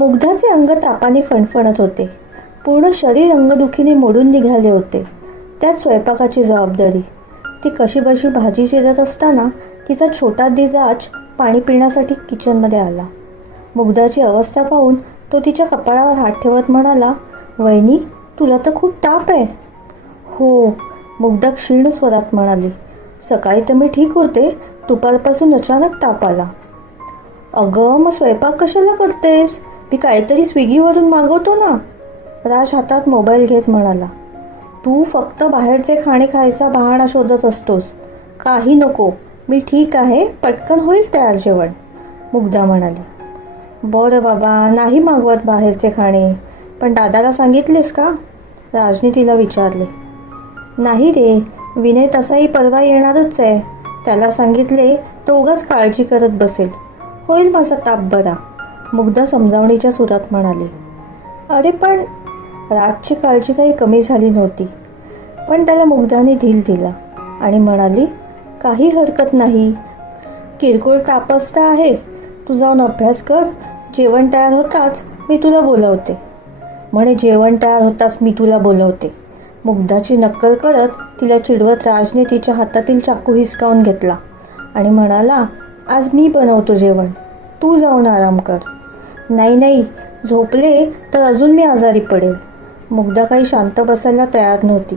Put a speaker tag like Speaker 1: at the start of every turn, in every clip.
Speaker 1: मुग्धाचे अंग तापाने फणफणत होते. पूर्ण शरीर अंगदुखीने मोडून निघाले होते. त्यात स्वयंपाकाची जबाबदारी. ती कशी बशी भाजी शिजत असताना तिचा छोटा दिराज पाणी पिण्यासाठी किचनमध्ये आला. मुग्धाची अवस्था पाहून तो तिच्या कपाळावर हात ठेवत म्हणाला वहिनी तुला तर खूप ताप आहे. हो मुग्धा क्षीण स्वरात म्हणाली. सकाळी तर मी ठीक होते. दुपारपासून अचानक ताप आला. अगं मग स्वयंपाक कशाला करतेस? मी काहीतरी स्विगीवरून मागवतो ना. राज हातात मोबाईल घेत म्हणाला तू फक्त बाहेरचे खाणे खायचा बहाणा शोधत असतोस. काही नको. मी ठीक आहे. पटकन होईल तयार जेवण. मुग्धा म्हणाली बरं बाबा नाही मागवत बाहेरचे खाणे. पण दादाला सांगितलेस का? राजने तिला विचारले नाही रे. विनय तसाही परवा येणारच आहे. त्याला सांगितले तो उगाच काळजी करत बसेल. होईल माझा ताप बरा. मुग्धा समजावणीच्या सुरात म्हणाली अरे पण राजची काळजी काही कमी झाली नव्हती. पण त्याला मुग्धाने ढील दिला आणि म्हणाली काही हरकत नाही. किरकोळ तापस तर आहे. तू जाऊन अभ्यास कर. जेवण तयार होताच मी तुला बोलवते. म्हणे जेवण तयार होताच मी तुला बोलवते. मुग्धाची नक्कल करत तिला चिडवत राजने तिच्या हातातील चाकू हिसकावून घेतला आणि म्हणाला आज मी बनवतो जेवण. तू जाऊन आराम कर. नाही नाही झोपले तर अजून मी आजारी पडेल. मुग्धा काही शांत बसायला तयार नव्हती.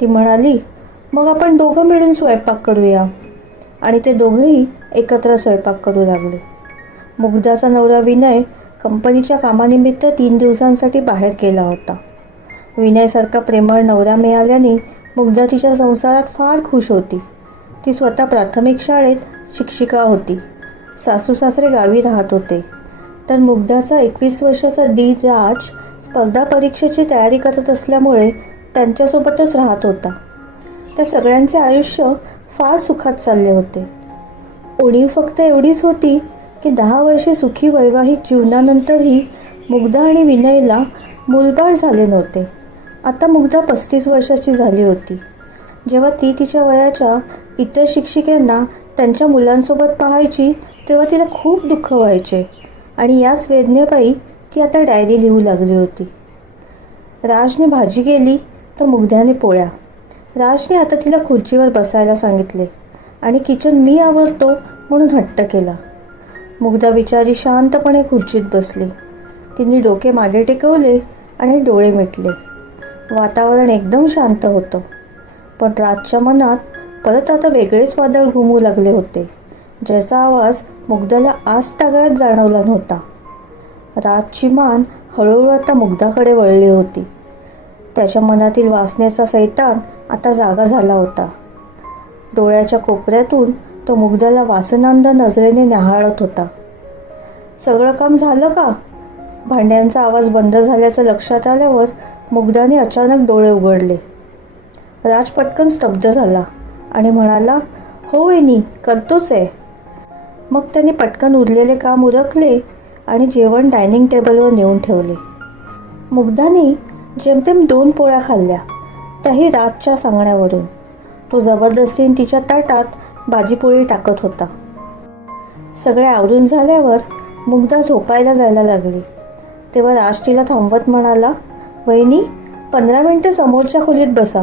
Speaker 1: ती म्हणाली मग आपण दोघं मिळून स्वयंपाक करूया. आणि ते दोघंही एकत्र स्वयंपाक करू लागले. मुग्धाचा नवरा विनय कंपनीच्या कामानिमित्त तीन दिवसांसाठी बाहेर गेला होता. विनयसारखा प्रेमळ नवरा मिळाल्याने मुग्धा तिच्या संसारात फार खुश होती. ती स्वतः प्राथमिक शाळेत शिक्षिका होती. सासू सासरे गावी राहत होते. तर मुग्धाचा एकवीस वर्षाचा डी राज स्पर्धा परीक्षेची तयारी करत असल्यामुळे त्यांच्यासोबतच राहत होता. त्या सगळ्यांचे आयुष्य फार सुखात चालले होते. उणीव फक्त एवढीच होती की दहा वर्षे सुखी वैवाहिक जीवनानंतरही मुग्धा आणि विनयला मूलबाळ झाले नव्हते. आता मुग्धा पस्तीस वर्षाची झाली होती. जेव्हा ती तिच्या वयाच्या इतर शिक्षिकांना त्यांच्या मुलांसोबत पाहायची तेव्हा तिला खूप दुःख व्हायचे. आणि याच वेदनेपायी ती आता डायरी लिहू लागली होती. राजने भाजी केली तर मुग्ध्याने पोळ्या. राजने आता तिला खुर्चीवर बसायला सांगितले आणि किचन मी आवरतो म्हणून हट्ट केला. मुग्धा बिचारी शांतपणे खुर्चीत बसली. तिने डोके मागे टेकवले आणि डोळे मिटले. वातावरण एकदम शांत होतं. पण रातच्या मनात परत आता वेगळेच वादळ घुमू लागले होते. ज्याचा आवाज मुग्धाला आज तागळ्यात जाणवला नव्हता. रातची मान हळूहळू आता मुग्धाकडे वळली होती. त्याच्या मनातील वासनेचा सैतान आता जागा झाला होता. डोळ्याच्या कोपऱ्यातून तो मुग्धाला वासनांद नजरेने न्याहाळत होता. सगळं काम झालं का? भांड्यांचा आवाज बंद झाल्याचं लक्षात आल्यावर मुग्धाने अचानक डोळे उघडले. राज पटकन स्तब्ध झाला आणि म्हणाला हो वेनी करतोच आहे. मग त्याने पटकन उरलेले काम उरकले आणि जेवण डायनिंग टेबलवर नेऊन ठेवले. मुग्धाने जेमतेम दोन पोळ्या खाल्ल्या त्याही रातच्या सांगण्यावरून. तो जबरदस्तीने तिच्या ताटात भाजीपोळी टाकत होता. सगळे आवरून झाल्यावर मुग्धा झोपायला जायला लागली. तेव्हा राज तिला थांबवत म्हणाला वहिनी पंधरा मिनटं समोरच्या खोलीत बसा.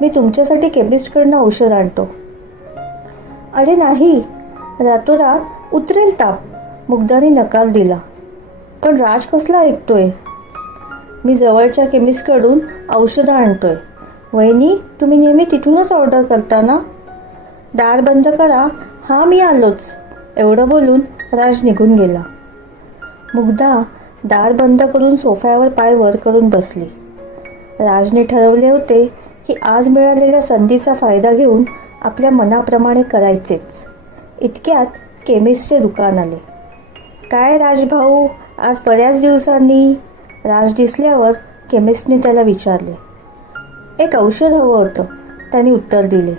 Speaker 1: मी तुमच्यासाठी केमिस्टकडनं औषध आणतो. अरे नाही. रातोरात उतरेल ताप. मुग्धाने नकार दिला. पण राज कसला ऐकतोय? मी जवळच्या केमिस्टकडून औषधं आणतोय. वहिनी तुम्ही नेहमी तिथूनच ऑर्डर करता ना? दार बंद करा. हां मी आलोच. एवढं बोलून राज निघून गेला. मुग्धा दार बंद करून सोफ्यावर पाय वर करून बसली. राजने ठरवले होते की आज मिळालेल्या संधीचा फायदा घेऊन आपल्या मनाप्रमाणे करायचेच. इतक्यात केमिस्टचे दुकान आले. काय राजभाऊ आज बऱ्याच दिवसांनी? राज दिसल्यावर केमिस्टने त्याला विचारले. एक औषध हवं होतं. त्याने उत्तर दिले.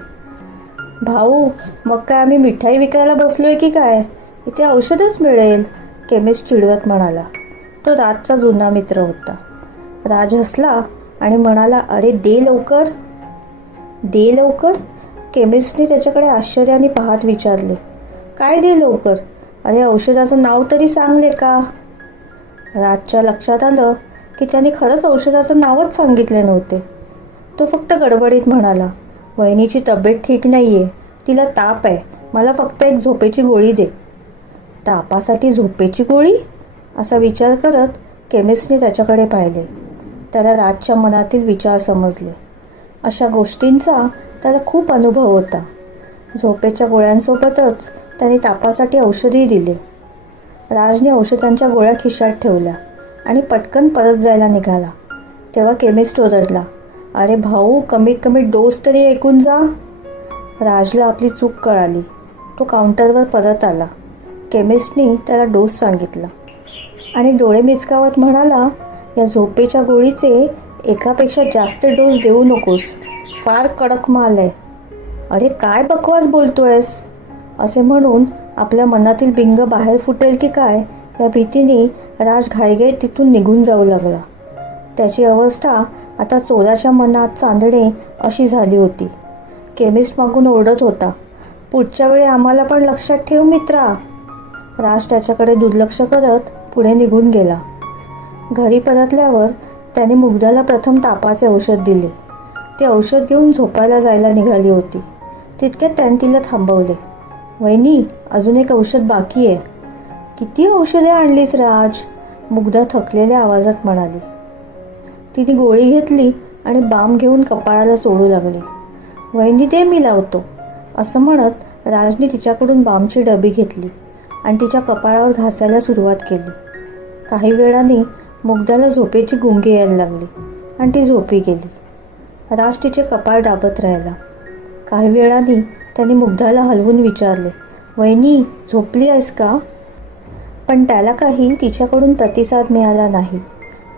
Speaker 1: भाऊ मग काय आम्ही मिठाई विकायला बसलो आहे की काय? इथे औषधच मिळेल केमिस्ट चिडवत म्हणाला. तो राजचा जुना मित्र होता. राज हसला आणि म्हणाला अरे दे लवकर. दे लवकर? केमिस्टने त्याच्याकडे आश्चर्याने पाहत विचारले. काय दे लवकर? अरे औषधाचं नाव तरी सांगले का? राजच्या लक्षात आलं की त्याने खरंच औषधाचं नावच सांगितले नव्हते. तो फक्त गडबडीत म्हणाला वहिनीची तब्येत ठीक नाही आहे तिला ताप आहे. मला फक्त एक झोपेची गोळी दे. तापासाठी झोपेची गोळी? असा विचार करत केमिस्टने त्याच्याकडे पाहिले. त्याला राजच्या मनातील विचार समजले. अशा गोष्टींचा त्याला खूप अनुभव होता. झोपेच्या गोळ्यांसोबतच त्याने तापासाठी औषधही दिले. राजने औषधांच्या गोळ्या खिशात ठेवल्या आणि पटकन परत जायला निघाला. तेव्हा केमिस्ट ओरडला अरे भाऊ कमीत कमी डोस तरी ऐकून जा. राजला आपली चूक कळाली. तो काउंटरवर परत आला. केमिस्टनी त्याला डोस सांगितला आणि डोळे मिचकावत म्हणाला या झोपेच्या गोळीचे एकापेक्षा जास्त डोस देऊ नकोस. फार कडक माल आहे. अरे काय बकवास बोलतोयस? असे म्हणून आपल्या मनातील बिंग बाहेर फुटेल की काय या भीतीने राज घाईघाईत तिथून निघून जाऊ लागला. त्याची अवस्था आता चोराच्या मनात चांदणे अशी झाली होती. केमिस्ट मागून ओरडत होता पुढच्या वेळी आम्हाला पण लक्षात ठेव मित्रा. राज त्याच्याकडे दुर्लक्ष करत पुढे निघून गेला. घरी परतल्यावर त्याने मुग्धाला प्रथम तापाचे औषध दिले. ते औषध घेऊन झोपायला जायला निघाली होती. तितक्यात त्याने तिला थांबवले. वहिनी अजून एक औषध बाकी आहे. किती औषधे आणलीस राज? मुग्धा थकलेल्या आवाजात म्हणाली. तिने गोळी घेतली आणि बाम घेऊन कपाळाला सोडू लागली. वहिनी ते मी लावतो. असं म्हणत राजने तिच्याकडून बामची डबी घेतली आणि तिच्या कपाळावर घासायला सुरुवात केली. काही वेळाने मुग्धाला झोपेची गुंगी यायला लागली आणि ती झोपी गेली. राज तिचे कपाळ दाबत राहिला. काही वेळाने त्याने मुग्धाला हलवून विचारले वहिनी झोपली आहेस का? पण त्याला काही तिच्याकडून प्रतिसाद मिळाला नाही.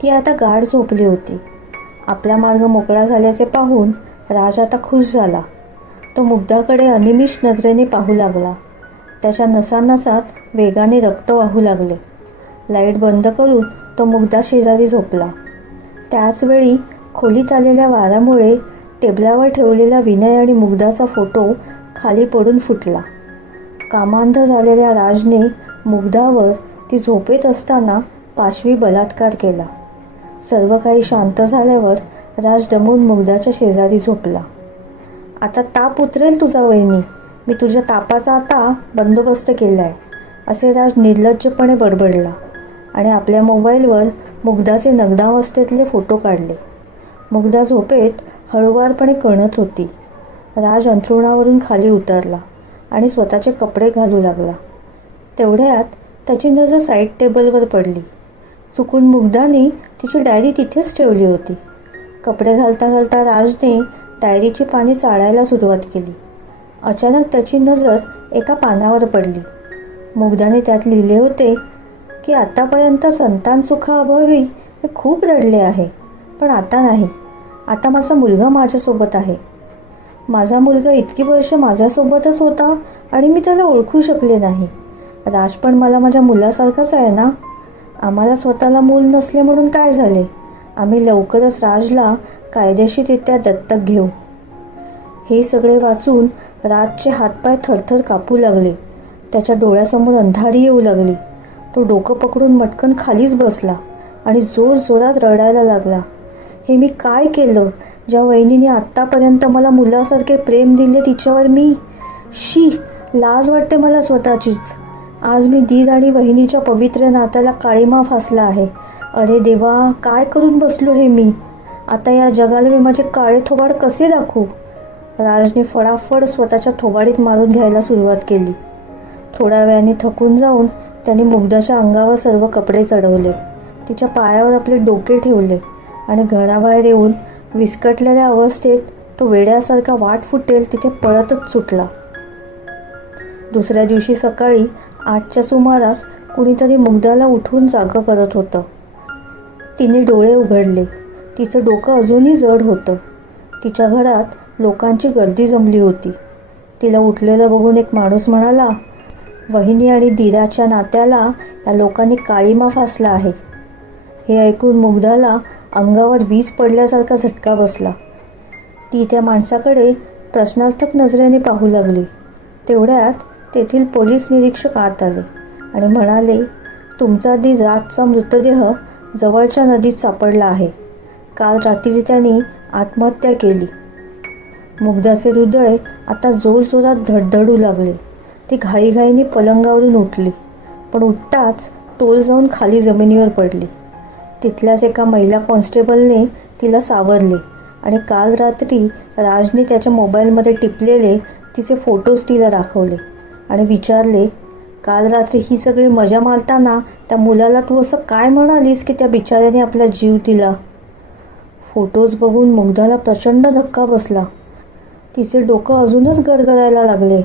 Speaker 1: ती आता गाढ झोपली होती. आपला मार्ग मोकळा झाल्याचे पाहून राज आता खुश झाला. तो मुग्धाकडे अनिमिष नजरेने पाहू लागला. त्याच्या नसानसात वेगाने रक्त वाहू लागले. लाइट बंद करून तो मुग्धा शेजारी झोपला. त्याचवेळी खोलीत आलेल्या वाऱ्यामुळे टेबलावर ठेवलेला विनय आणि मुग्धाचा फोटो खाली पडून फुटला. कामांध झालेल्या राजने मुग्धावर ती झोपेत असताना पाशवी बलात्कार केला. सर्व काही शांत झाल्यावर राज दमून मुग्धाच्या शेजारी झोपला. आता ताप उतरेल तुझा वहिनी. मी तुझ्या तापाचा आता बंदोबस्त केला आहे असे राज निर्लज्जपणे बडबडला आणि आपल्या मोबाईलवर मुग्धाचे नग्नावस्थेतले फोटो काढले. मुग्धा झोपेत हळूवारपणे कणत होती. राज अंथरुणावरून खाली उतरला आणि स्वतःचे कपडे घालू लागला. तेवढ्यात त्याची नजर साईड टेबलवर पडली. चुकून मुग्धाने तिची डायरी तिथेच ठेवली होती. कपडे घालता घालता राजने डायरीची पाने चाळायला सुरुवात केली. अचानक त्याची नजर एका पानावर पडली. मुग्धाने त्यात लिहिले होते की आतापर्यंत संतान सुखाअभावी मी खूप रडले आहे पण आता नाही. आता माझा मुलगा माझ्यासोबत आहे. माझा मुलगा इतकी वर्ष माझ्यासोबतच होता आणि मी त्याला ओळखू शकले नाही. राज पण मला माझ्या मुलासारखाच आहे ना? आम्हाला स्वतःला मूल नसले म्हणून काय झाले? आम्ही लवकरच राजला कायदेशीररित्या दत्तक घेऊ. हे सगळे वाचून राजचे हातपाय थरथर कापू लागले. त्याच्या डोळ्यासमोर अंधारी येऊ लागली. तो डोकं पकडून मटकन खालीच बसला आणि जोर जोरात रडायला लागला. हे मी काय केलं? ज्या वहिनीने आत्तापर्यंत मला मुलासारखे प्रेम दिले तिच्यावर मी शी लाज वाटते मला स्वतःचीच. आज मी दीद आणि वहिनीच्या पवित्र नात्याला काळीमा फासला आहे. अरे देवा काय करून बसलो हे मी? आता या जगाला मी माझे काळे थोबाड कसे दाखवू? राजने फडाफड स्वतःच्या थोबाडीत मारून घ्यायला सुरुवात केली. थोड्या वेळाने थकून जाऊन त्याने मुग्धाच्या अंगावर सर्व कपडे चढवले. तिच्या पायावर आपले डोके ठेवले. आणि घराबाहेर येऊन विस्कटलेल्या अवस्थेत तो वेड्यासारखा वाट फुटेल तिथे पळतच सुटला. दुसऱ्या दिवशी सकाळी आठच्या सुमारास कुणीतरी मुग्धाला उठून जागं करत होतं. तिने डोळे उघडले. तिचं डोकं अजूनही जड होतं. तिच्या घरात लोकांची गर्दी जमली होती. तिला उठलेलं बघून एक माणूस म्हणाला वहिनी आणि दिराच्या नात्याला या लोकांनी काळीमा फासला आहे. हे ऐकून मुग्धाला अंगावर वीज पडल्यासारखा झटका बसला. ती त्या माणसाकडे प्रश्नार्थक नजरेने पाहू लागली. तेवढ्यात तेथील पोलीस निरीक्षक आत आले आणि म्हणाले तुमचा दी रातचा मृतदेह जवळच्या नदीत सापडला आहे. काल रात्री त्याने आत्महत्या केली. मुग्धाचे हृदय आता जोरजोरात धडधडू लागले. ती घाईघाईने पलंगावरून उठली पण उठताच तोल जाऊन खाली जमिनीवर पडली. तिथल्याच एका महिला कॉन्स्टेबलने तिला सावरले आणि काल रात्री राजने त्याच्या मोबाईलमध्ये टिपलेले तिचे फोटोज तिला दाखवले आणि विचारले काल रात्री ही सगळी मजा मारताना त्या मुलाला तू असं काय म्हणालीस की त्या बिचाऱ्याने आपला जीव दिला? फोटोज बघून मुग्धाला प्रचंड धक्का बसला. तिचे डोकं अजूनच गरगरायला लागले.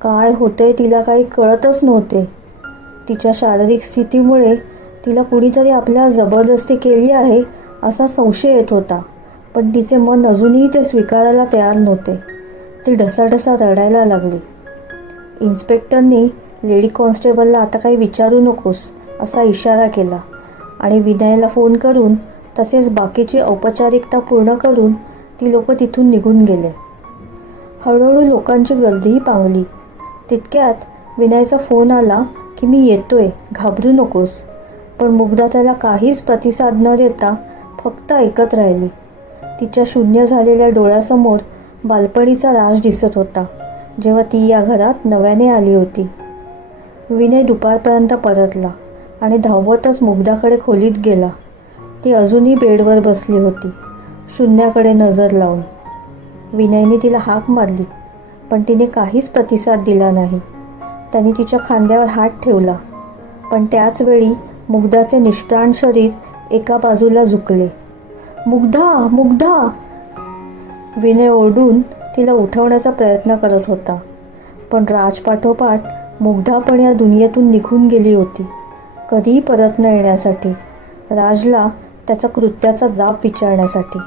Speaker 1: काय होतंय तिला काही कळतच नव्हते. तिच्या शारीरिक स्थितीमुळे तिला कुणीतरी आपल्या जबरदस्ती केली आहे असा संशय येत होता. पण तिचे मन अजूनही ते स्वीकारायला तयार नव्हते. ती ढसाढसा रडायला लागली. इन्स्पेक्टरनी लेडी कॉन्स्टेबलला आता काही विचारू नकोस असा इशारा केला. आणि विनयला फोन करून तसेच बाकीची औपचारिकता पूर्ण करून ती लोक तिथून निघून गेले. हळूहळू लोकांची गर्दीही पांगली. तितक्यात विनयचा फोन आला की मी येतोय घाबरू नकोस. पण मुग्धा त्याला काहीच प्रतिसाद न देता फक्त ऐकत राहिली. तिच्या शून्य झालेल्या डोळ्यासमोर बालपणीचा राज दिसत होता जेव्हा ती या घरात नव्याने आली होती. विनय दुपारपर्यंत परतला आणि धावतच मुग्धाकडे खोलीत गेला. ती अजूनही बेडवर बसली होती शून्याकडे नजर लावून. विनयने तिला हाक मारली पण तिने काहीच प्रतिसाद दिला नाही. त्याने तिच्या खांद्यावर हात ठेवला पण त्याचवेळी मुग्धाचे निष्प्राण शरीर एका बाजूला झुकले. मुग्धा मुग्धा! विनय ओरडून तिला उठवण्याचा प्रयत्न करत होता. पण राजपाठोपाठ मुग्धा पण या दुनियेतून निघून गेली होती. कधीही परत न येण्यासाठी राजला त्याचा कृत्याचा जाब विचारण्यासाठी.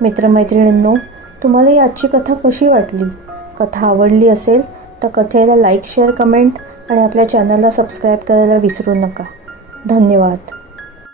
Speaker 1: मित्रमैत्रिणींनो तुम्हाला याची कथा कशी वाटली? कथा आवडली असेल तर कथेला लाईक शेअर कमेंट आणि आपल्या चॅनलला सबस्क्राईब करायला विसरू नका. धन्यवाद.